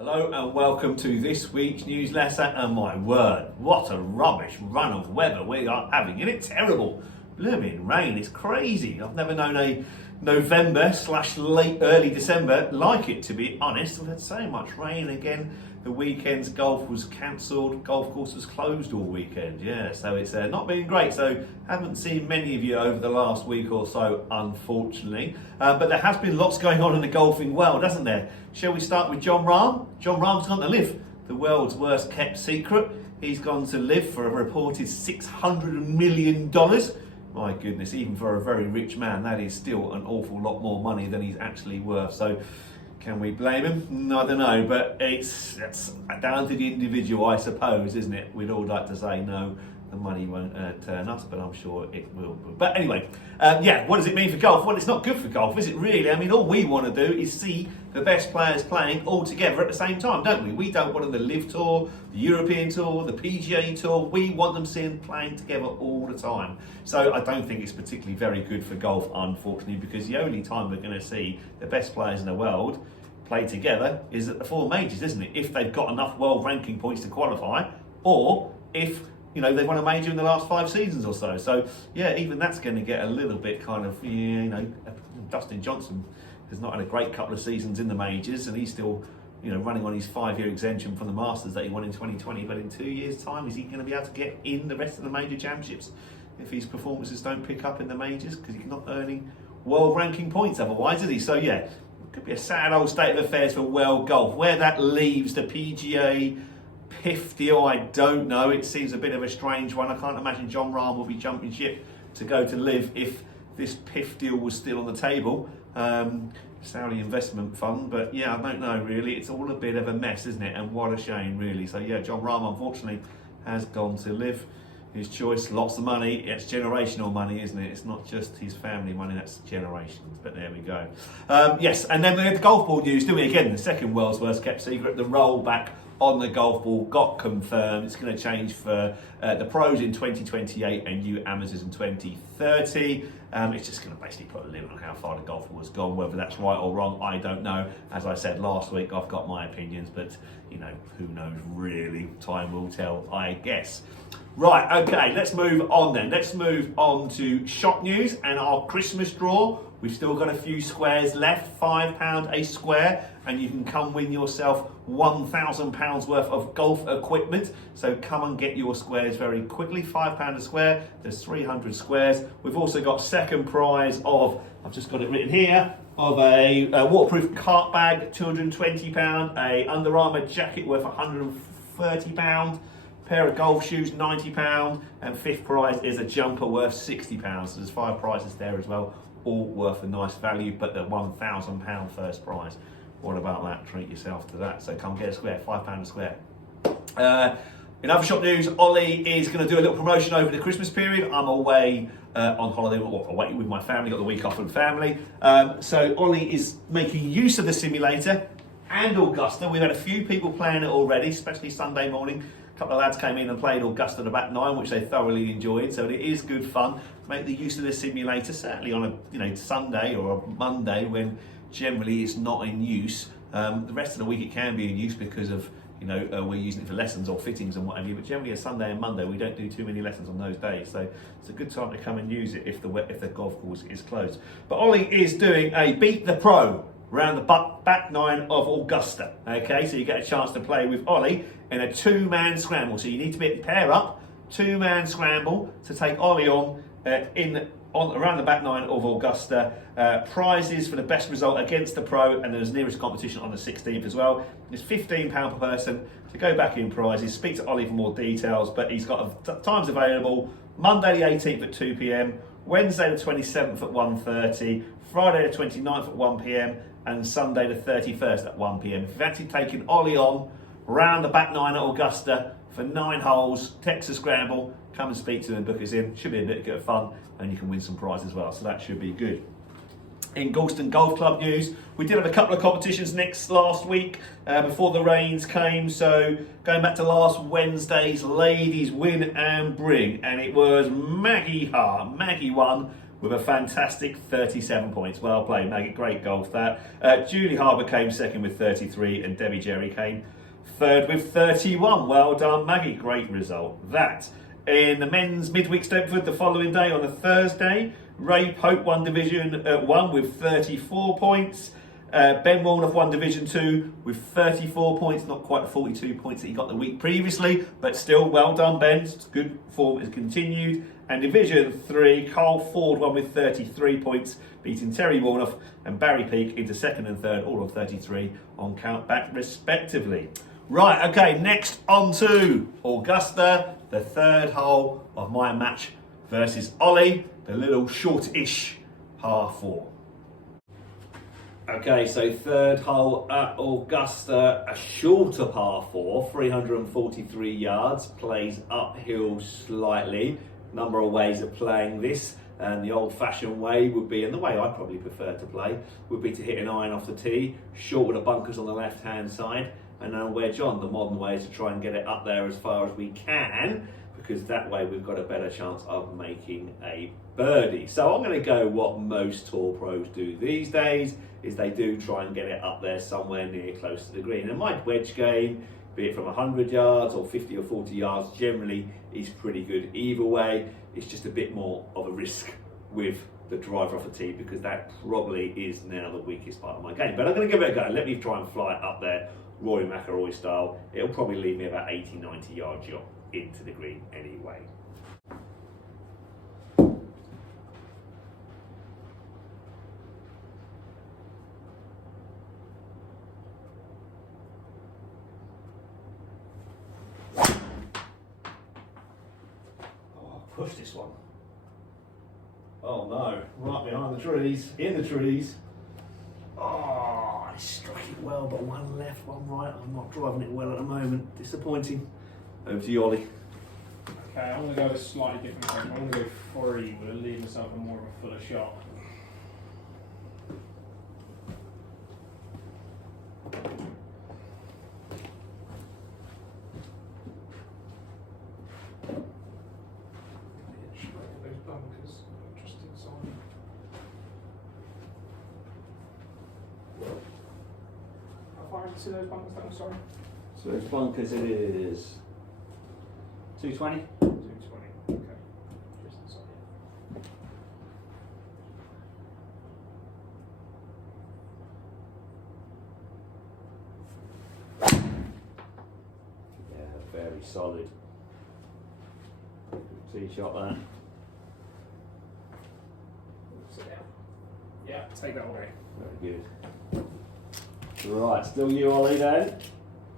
Hello and welcome to this week's newsletter, and my word, what a rubbish run of weather we are having. Isn't it terrible? Blooming rain, it's crazy. I've never known a November / late early December like it, to be honest. We've had so much rain again. The weekend's golf was cancelled, golf course was closed all weekend, so it's not been great. So haven't seen many of you over the last week or so, unfortunately. But there has been lots going on in the golfing world, hasn't there? Shall we start with Jon Rahm? Jon Rahm's gone to LIV, the world's worst kept secret. He's gone to LIV for a reported $600 million. My goodness, even for a very rich man, that is still an awful lot more money than he's actually worth. So can we blame him? I don't know, but it's down to the individual, I suppose, isn't it? We'd all like to say no, the money won't turn us, but I'm sure it will. But anyway, what does it mean for golf? Well, it's not good for golf, is it really? I mean, all we want to do is see the best players playing all together at the same time, don't we? We don't want them the LIV Tour, the European Tour, the PGA Tour. We want them playing together all the time. So I don't think it's particularly very good for golf, unfortunately, because the only time we're going to see the best players in the world play together is at the four majors, isn't it? If they've got enough world ranking points to qualify, or if they've won a major in the last 5 seasons or so. So even that's going to get a little bit kind of Dustin Johnson has not had a great couple of seasons in the majors, and he's still running on his 5-year exemption from the Masters that he won in 2020. But in 2 years' time, is he going to be able to get in the rest of the major championships if his performances don't pick up in the majors, because he's not earning world ranking points otherwise, is he? So it could be a sad old state of affairs for world golf. Where that leaves the PGA PIF deal, I don't know. It seems a bit of a strange one. I can't imagine Jon Rahm will be jumping ship to go to LIV if this PIF deal was still on the table. Saudi investment fund, but I don't know really. It's all a bit of a mess, isn't it? And what a shame, really. So Jon Rahm unfortunately has gone to LIV. His choice, lots of money. It's generational money, isn't it? It's not just his family money, that's generations. But there we go. Yes, and then we had the golf ball news, didn't we? Again, the second world's worst kept secret, the rollback on the golf ball got confirmed. It's going to change for the pros in 2028 and you amateurs in 2030. It's just going to basically put a limit on how far the golf ball has gone. Whether that's right or wrong, I don't know. As I said last week, I've got my opinions, but who knows really? Time will tell, I guess. Right, okay, let's move on then. Let's move on to shop news and our Christmas draw. We've still got a few squares left, £5 a square, and you can come win yourself £1,000 worth of golf equipment. So come and get your squares very quickly. £5 a square, there's 300 squares. We've also got second prize of, I've just got it written here, of a waterproof cart bag, £220, a Under Armour jacket worth £130, pair of golf shoes, £90, and fifth prize is a jumper worth £60. So there's 5 prizes there as well, all worth a nice value, but the £1,000 first prize. What about that? Treat yourself to that. So come get a square, £5 a square. In other shop news, Ollie is going to do a little promotion over the Christmas period. I'm away on holiday, away with my family, got the week off with family. So Ollie is making use of the simulator and Augusta. We've had a few people playing it already, especially Sunday morning. A couple of lads came in and played Augusta at about 9, which they thoroughly enjoyed. So it is good fun. Make the use of the simulator, certainly on a Sunday or a Monday when generally it's not in use. The rest of the week it can be in use because of we're using it for lessons or fittings and what have you. But generally a Sunday and Monday we don't do too many lessons on those days. So it's a good time to come and use it if the golf course is closed. But Ollie is doing a Beat the Pro around the back 9 of Augusta. Okay, so you get a chance to play with Ollie in a 2-man scramble. So you need to pair up, 2-man scramble to take Ollie on around the back 9 of Augusta. Prizes for the best result against the pro, and there's nearest competition on the 16th as well. It's £15 per person to go back in prizes. Speak to Ollie for more details, but he's got times available: Monday the 18th at 2 p.m, Wednesday the 27th at 1:30, Friday the 29th at 1 p.m, and Sunday the 31st at 1 p.m. If you've actually taken Ollie on round the back 9 at Augusta for 9 holes, Texas Scramble, come and speak to him and book us in. Should be a bit of fun, and you can win some prizes as well, so that should be good. In Galston Golf Club news, we did have a couple of competitions last week before the rains came. So going back to last Wednesday's ladies win and bring, and it was Maggie Hart. Maggie won with a fantastic 37 points. Well played, Maggie. Great golf that. Julie Harbour came second with 33, and Debbie Jerry came third with 31. Well done, Maggie. Great result. That. In the men's midweek Stepford the following day on a Thursday, Ray Pope won Division 1 with 34 points. Ben Warnoff won Division 2 with 34 points, not quite the 42 points that he got the week previously, but still well done, Ben. Good form has continued. And Division 3, Carl Ford won with 33 points, beating Terry Warnoff and Barry Peake into second and third, all on 33 on count back respectively. Right, okay, next on to Augusta, the third hole of my match versus Ollie, the little short-ish par 4. Okay, so third hole at Augusta, a shorter par 4, 343 yards, plays uphill slightly. Number of ways of playing this, and the old-fashioned way would be, and the way I probably prefer to play, would be to hit an iron off the tee, short with the bunkers on the left-hand side, and then wedge on. The modern way is to try and get it up there as far as we can, because that way we've got a better chance of making a birdie. So I'm going to go what most tour pros do these days, is they do try and get it up there somewhere near close to the green. And my wedge game, be it from 100 yards or 50 or 40 yards, generally is pretty good either way. It's just a bit more of a risk with the driver off the tee, because that probably is now the weakest part of my game. But I'm going to give it a go. Let me try and fly it up there, Rory McIlroy style. It'll probably leave me about 80, 90 yards shot into the green anyway. Push this one. Oh no, right behind the trees, in the trees. Oh, I struck it well, but one left, one right. I'm not driving it well at the moment. Disappointing. Over to you, Ollie. Okay, I'm going to go a slightly different approach. I'm going to go 3 with a leave myself a more of a fuller shot. To those bunkers, that one, sorry. So those bunkers, it is 220. 220. Okay. Just inside. Yeah, very solid. Tee shot that. Sit down. Yeah, take that away. Very good. Right, still you, Ollie, then.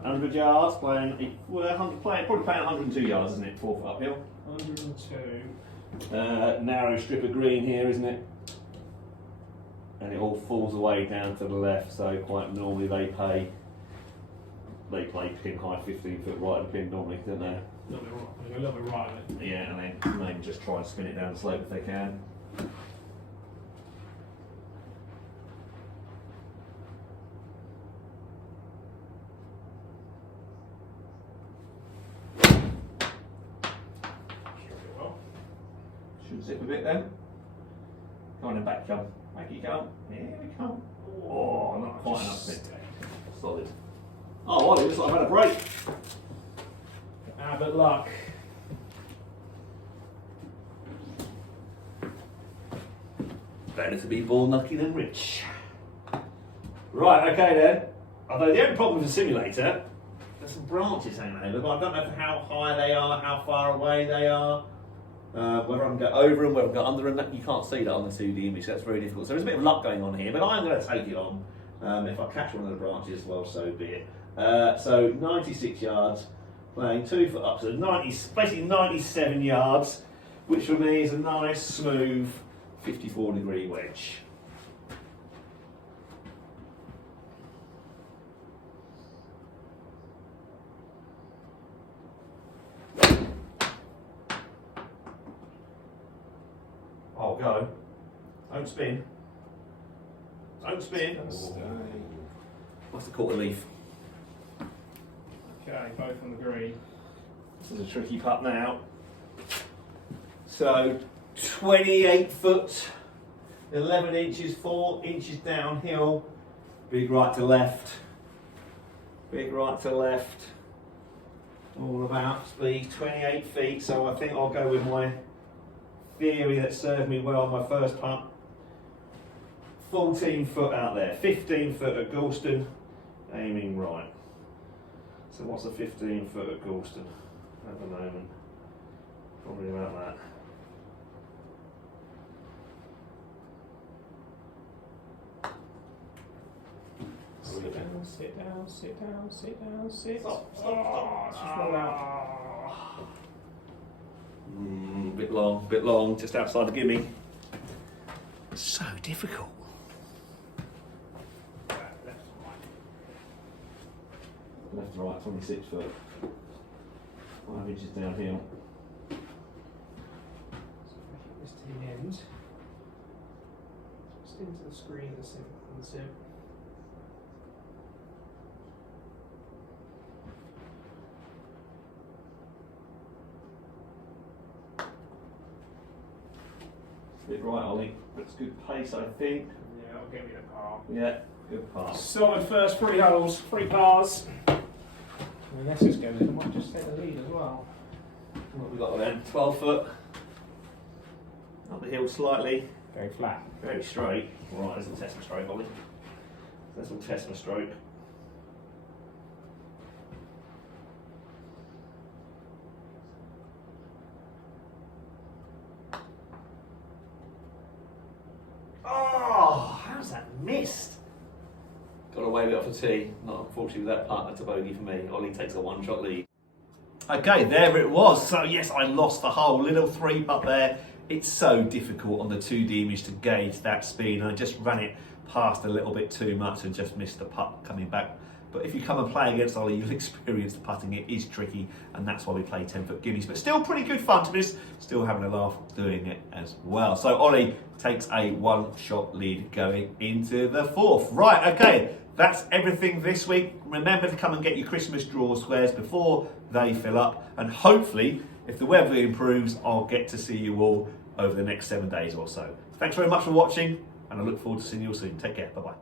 100 yards, playing, probably playing 102 yards, isn't it? 4 foot uphill. 102. Narrow strip of green here, isn't it? And it all falls away down to the left, so quite normally they play pin high, 15 foot right of the pin normally, don't they? A little bit right of it. Yeah, and then maybe just try and spin it down the slope if they can. Should zip a bit then. Come on and back come. Back you come. Here we come. Oh, not quite enough spin. Solid. Oh, Ollie, looks like I've had a break. But luck. Better to be born lucky than rich. Right, okay then. Although the only problem with the simulator, there's some branches hanging over, but I don't know how high they are, how far away they are. Whether I can go over them, whether I can go under them, you can't see that on the 2D image, so that's very difficult. So there's a bit of luck going on here, but I'm going to take it on. If I catch one of the branches, well, so be it. So 96 yards, playing 2 foot up, so basically 97 yards, which for me is a nice, smooth 54-degree wedge. I'll go. Don't spin. Don't spin. Must have caught a leaf. Okay, both on the green. This is a tricky putt now. So 28 foot, 11 inches, 4 inches downhill, big right to left, big right to left, all about speed, 28 feet, so I think I'll go with my theory that served me well on my first punt. 14 foot out there, 15 foot at Galston, aiming right. So what's a 15 foot at Galston at the moment? Probably about that. Sit down, sit down, sit down, sit down, sit. Stop. It's just rolled out. Bit long, just outside the gimme. So difficult. Left to right, 26 foot. 5 inches downhill. This to the end. Just into the screen and the sim. Bit right, Ollie. That's good pace, I think. Yeah, I'll get me the par. Yeah, good pass. Solid first 3 holes, 3 pars. Unless this goes in, I might just take the lead as well. What have we got then? 12 foot. Up the hill slightly. Very flat. Very straight. Right, there's a test my stroke, Ollie. There's a test my stroke. Oh, how's that missed? Got to wave it off a tee. Not unfortunately with that putt, that's a bogey for me. Ollie takes a 1-shot lead. Okay, there it was. So yes, I lost the hole. Little 3 putt there. It's so difficult on the 2D image to gauge that speed, and I just ran it past a little bit too much and just missed the putt coming back. But if you come and play against Ollie, you'll experience the putting. It is tricky, and that's why we play 10-foot gimmies. But still pretty good fun to this. Still having a laugh doing it as well. So Ollie takes a 1-shot lead going into the 4th. Right, okay, that's everything this week. Remember to come and get your Christmas draw squares before they fill up. And hopefully, if the weather improves, I'll get to see you all over the next 7 days or so. Thanks very much for watching, and I look forward to seeing you all soon. Take care, bye-bye.